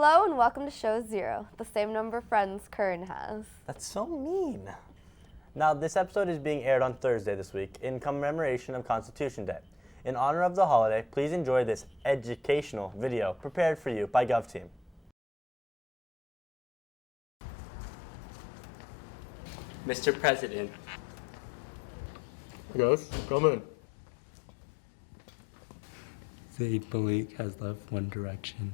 Hello and welcome to Show 0, the same number of friends Curran has. That's so mean. Now, this episode is being aired on Thursday this week in commemoration of Constitution Day. In honor of the holiday, please enjoy this educational video prepared for you by GovTeam. Mr. President. Yes, come in. Zaid Malik has left One Direction.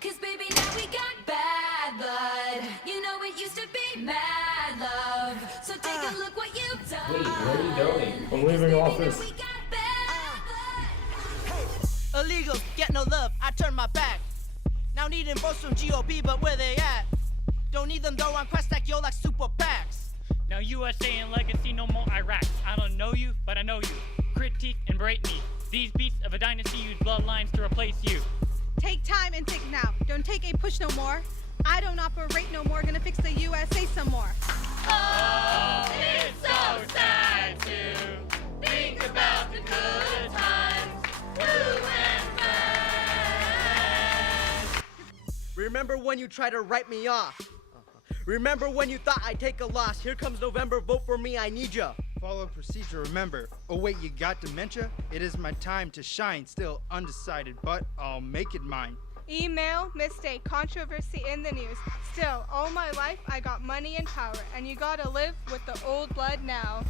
Cause baby, now we got bad blood. You know it used to be mad love. So take a look what you've done. Wait, where are you going? I'm leaving office. We got bad blood. Illegals get no love, I turn my back. Now needing votes from GOP, but where they at? Don't need them though, on quest like yo like super PACs. Now USA and legacy, no more Iraq. I don't know you, but I know you. Critique and break me. These beasts of a dynasty use bloodlines to replace you. Take time and think now. Don't take a push no more. I don't operate no more. Gonna fix the USA some more. Oh, it's so sad to think about the good times. Blue and red. Remember when you tried to write me off? Remember when you thought I'd take a loss? Here comes November, vote for me, I need ya. Follow procedure, remember. Oh wait, you got dementia? It is my time to shine, still undecided, but I'll make it mine. Email, mistake, controversy in the news. Still, all my life I got money and power, and you gotta live with the old blood now.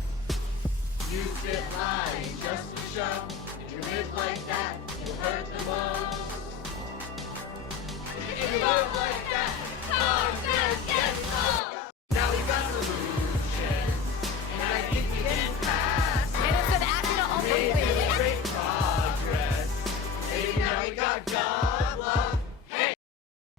You sit lying just to show. If you live like that, you hurt the most. If you live like that, Congress gets old. Now we got solutions, and I think we can pass. And it's an accident Made great progress. Maybe now we got God love. Hey!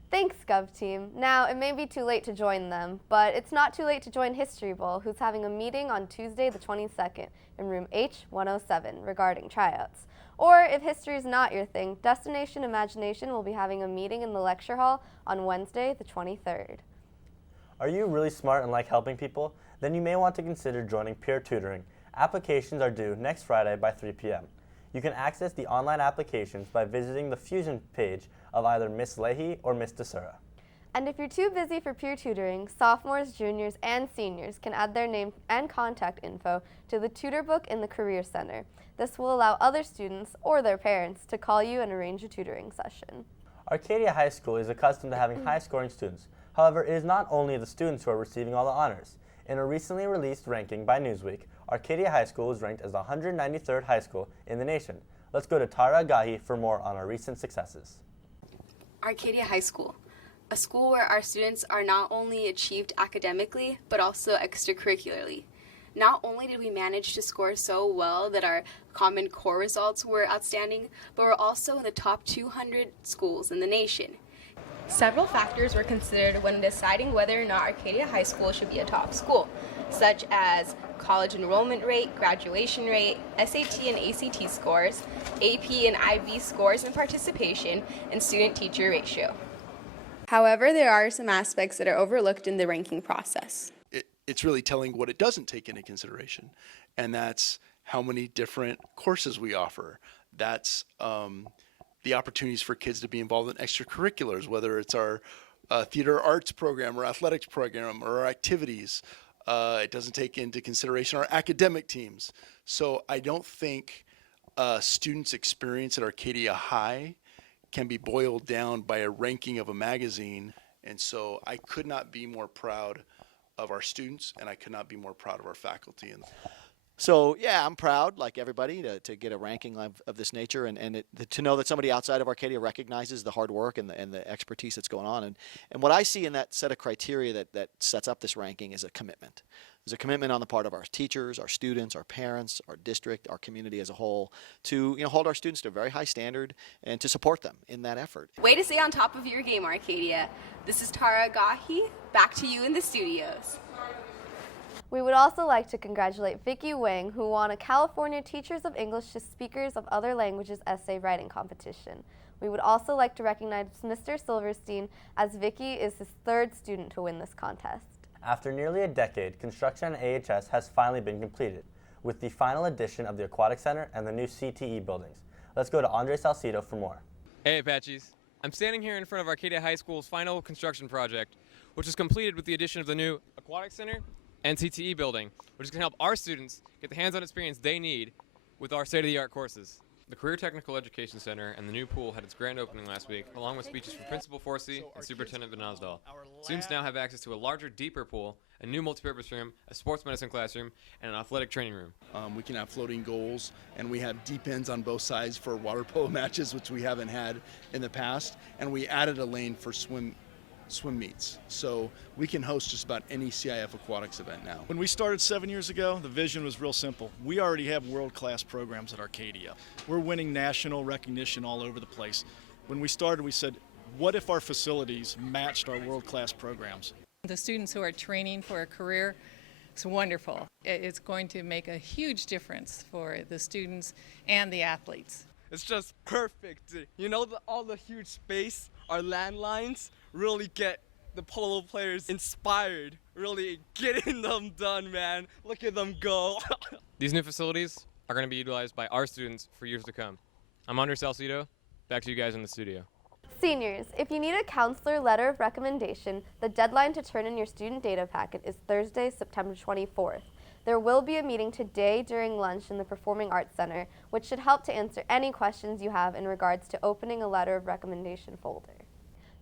Thanks, GovTeam. Now, it may be too late to join them, but it's not too late to join History Bowl, who's having a meeting on Tuesday the 22nd in room H107 regarding tryouts. Or, if history is not your thing, Destination Imagination will be having a meeting in the lecture hall on Wednesday the 23rd. Are you really smart and like helping people? Then you may want to consider joining peer tutoring. Applications are due next Friday by 3 p.m. You can access the online applications by visiting the Fusion page of either Miss Leahy or Miss DeSura. And if you're too busy for peer tutoring, sophomores, juniors, and seniors can add their name and contact info to the tutor book in the Career Center. This will allow other students or their parents to call you and arrange a tutoring session. Arcadia High School is accustomed to having high-scoring students. However, it is not only the students who are receiving all the honors. In a recently released ranking by Newsweek, Arcadia High School is ranked as the 193rd high school in the nation. Let's go to Tara Agahi for more on our recent successes. Arcadia High School, a school where our students are not only achieved academically, but also extracurricularly. Not only did we manage to score so well that our Common Core results were outstanding, but we're also in the top 200 schools in the nation. Several factors were considered when deciding whether or not Arcadia High School should be a top school, such as college enrollment rate, graduation rate, SAT and ACT scores, AP and IB scores and participation, and student-teacher ratio. However, there are some aspects that are overlooked in the ranking process. It's really telling what it doesn't take into consideration, and that's how many different courses we offer. That's the opportunities for kids to be involved in extracurriculars, whether it's our theater arts program or athletics program or our activities. It doesn't take into consideration our academic teams. So I don't think students' experience at Arcadia High can be boiled down by a ranking of a magazine. And so I could not be more proud of our students, and I could not be more proud of our faculty. So yeah, I'm proud, like everybody, to get a ranking of this nature, and to know that somebody outside of Arcadia recognizes the hard work and the expertise that's going on. And what I see in that set of criteria that sets up this ranking is a commitment. There's a commitment on the part of our teachers, our students, our parents, our district, our community as a whole to hold our students to a very high standard and to support them in that effort. Way to stay on top of your game, Arcadia. This is Tara Agahi. Back to you in the studios. We would also like to congratulate Vicki Wang, who won a California Teachers of English to Speakers of Other Languages essay writing competition. We would also like to recognize Mr. Silverstein, as Vicki is his third student to win this contest. After nearly a decade, construction on AHS has finally been completed. with the final addition of the Aquatic Center and the new CTE buildings. Let's go to Andre Salcido for more. Hey Apaches, I'm standing here in front of Arcadia High School's final construction project, which was completed with the addition of the new Aquatic Center and CTE building, which is going to help our students get the hands-on experience they need with our state-of-the-art courses. The Career Technical Education Center and the new pool had its grand opening last week, along with speeches from Principal Forsey and Superintendent Van Osdal. Students now have access to a larger, deeper pool, a new multipurpose room, a sports medicine classroom, and an athletic training room. We can have floating goals, and we have deep ends on both sides for water polo matches, which we haven't had in the past, and we added a lane for swim meets. So we can host just about any CIF aquatics event now. When we started 7 years ago, the vision was real simple. We already have world-class programs at Arcadia. We're winning national recognition all over the place. When we started, we said, what if our facilities matched our world-class programs? The students who are training for a career, it's wonderful. It's going to make a huge difference for the students and the athletes. It's just perfect. You know, all the huge space, our landlines, really get the polo players inspired, really getting them done, man. Look at them go. These new facilities are going to be utilized by our students for years to come. I'm Andre Salcido. Back to you guys in the studio. Seniors, if you need a counselor letter of recommendation, the deadline to turn in your student data packet is Thursday, September 24th. There will be a meeting today during lunch in the Performing Arts Center, which should help to answer any questions you have in regards to opening a letter of recommendation folder.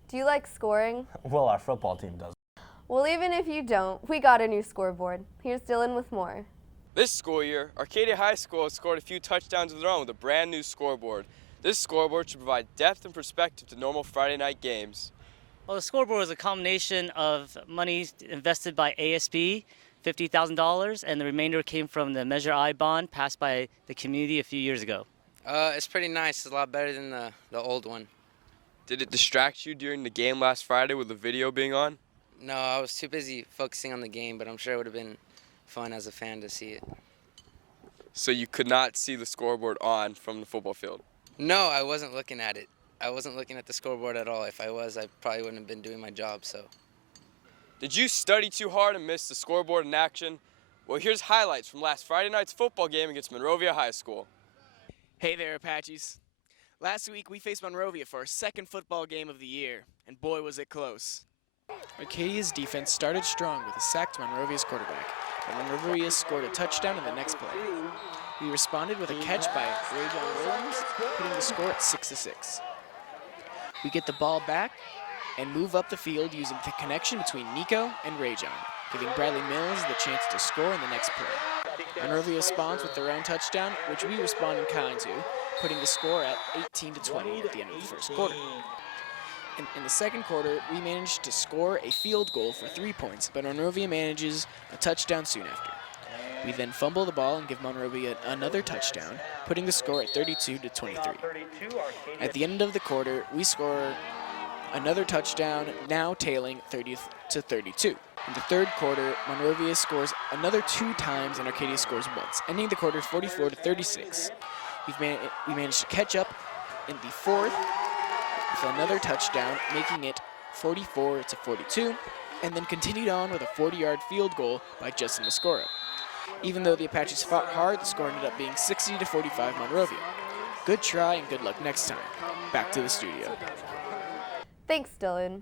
Do you like scoring? Well, our football team does. Well, even if you don't, we got a new scoreboard. Here's Dylan with more. This school year, Arcadia High School has scored a few touchdowns of their own with a brand new scoreboard. This scoreboard should provide depth and perspective to normal Friday night games. Well, the scoreboard was a combination of money invested by ASB, $50,000, and the remainder came from the Measure I bond passed by the community a few years ago. It's pretty nice. It's a lot better than the old one. Did it distract you during the game last Friday with the video being on? No, I was too busy focusing on the game, but I'm sure it would have been fun as a fan to see it. So you could not see the scoreboard on from the football field? No, I wasn't looking at it. I wasn't looking at the scoreboard at all. If I was, I probably wouldn't have been doing my job, so. Did you study too hard and miss the scoreboard in action? Well, here's highlights from last Friday night's football game against Monrovia High School. Hey there, Apaches. Last week, we faced Monrovia for our second football game of the year, and boy, was it close. Arcadia's defense started strong with a sack to Monrovia's quarterback, but Monrovia scored a touchdown in the next play. We responded with a catch by Ray John Williams, putting the score at 6-6. We get the ball back and move up the field using the connection between Nico and Ray John, giving Bradley Mills the chance to score in the next play. Monrovia responds with their own touchdown, which we respond in kind to, putting the score at 18-20 at the end of the first quarter. In the second quarter, we managed to score a field goal for 3 points, but Monrovia manages a touchdown soon after. We then fumble the ball and give Monrovia another touchdown, putting the score at 32-23. At the end of the quarter, we score another touchdown, now tailing 30-32. In the third quarter, Monrovia scores another 2 times and Arcadia scores once, ending the quarter 44-36. We managed to catch up in the fourth with another touchdown, making it 44-42, and then continued on with a 40-yard field goal by Justin Mascoro. Even though the Apaches fought hard, the score ended up being 60-45 Monrovia. Good try and good luck next time. Back to the studio. Thanks, Dylan.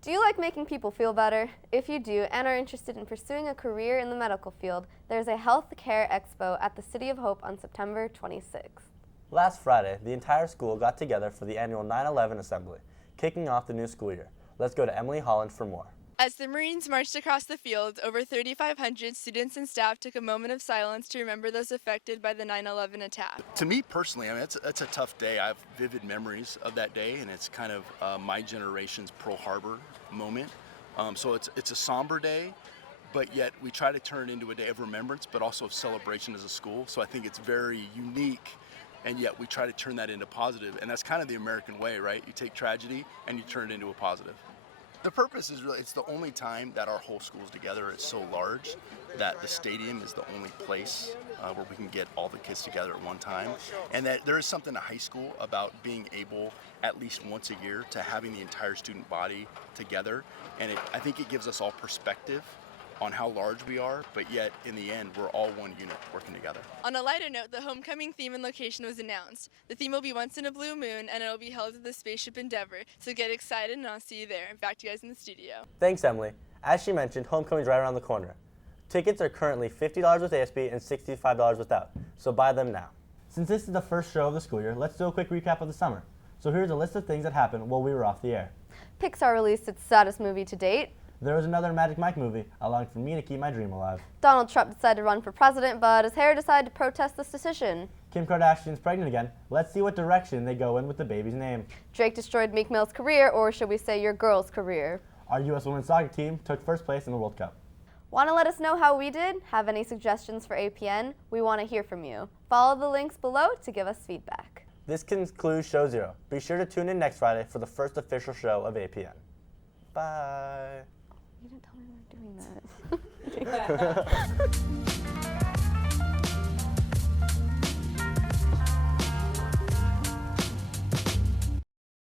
Do you like making people feel better? If you do and are interested in pursuing a career in the medical field, there's a Health Care Expo at the City of Hope on September 26th. Last Friday, the entire school got together for the annual 9/11 assembly, kicking off the new school year. Let's go to Emily Holland for more. As the Marines marched across the field, over 3,500 students and staff took a moment of silence to remember those affected by the 9/11 attack. To me personally, I mean, it's a tough day. I have vivid memories of that day, and it's kind of my generation's Pearl Harbor moment. So it's a somber day, but yet we try to turn it into a day of remembrance, but also of celebration as a school. So I think it's very unique, and yet we try to turn that into positive, and that's kind of the American way, right? You take tragedy and you turn it into a positive. The purpose is really, it's the only time that our whole school is together. It's so large that the stadium is the only place where we can get all the kids together at one time. And that there is something at high school about being able, at least once a year, to having the entire student body together. And I think it gives us all perspective on how large we are, but yet in the end, we're all one unit working together. On a lighter note, the homecoming theme and location was announced. The theme will be Once in a Blue Moon, and it'll be held at the Spaceship Endeavor. So get excited, and I'll see you there. Back to you guys in the studio. Thanks, Emily. As she mentioned, homecoming's right around the corner. Tickets are currently $50 with ASB and $65 without, so buy them now. Since this is the first show of the school year, let's do a quick recap of the summer. So here's a list of things that happened while we were off the air. Pixar released its saddest movie to date. There was another Magic Mike movie, allowing for me to keep my dream alive. Donald Trump decided to run for president, but his hair decided to protest this decision. Kim Kardashian's pregnant again. Let's see what direction they go in with the baby's name. Drake destroyed Meek Mill's career, or should we say your girl's career. Our U.S. women's soccer team took first place in the World Cup. Want to let us know how we did? Have any suggestions for APN? We want to hear from you. Follow the links below to give us feedback. This concludes Show 0. Be sure to tune in next Friday for the first official show of APN. Bye. You didn't tell me we were doing that.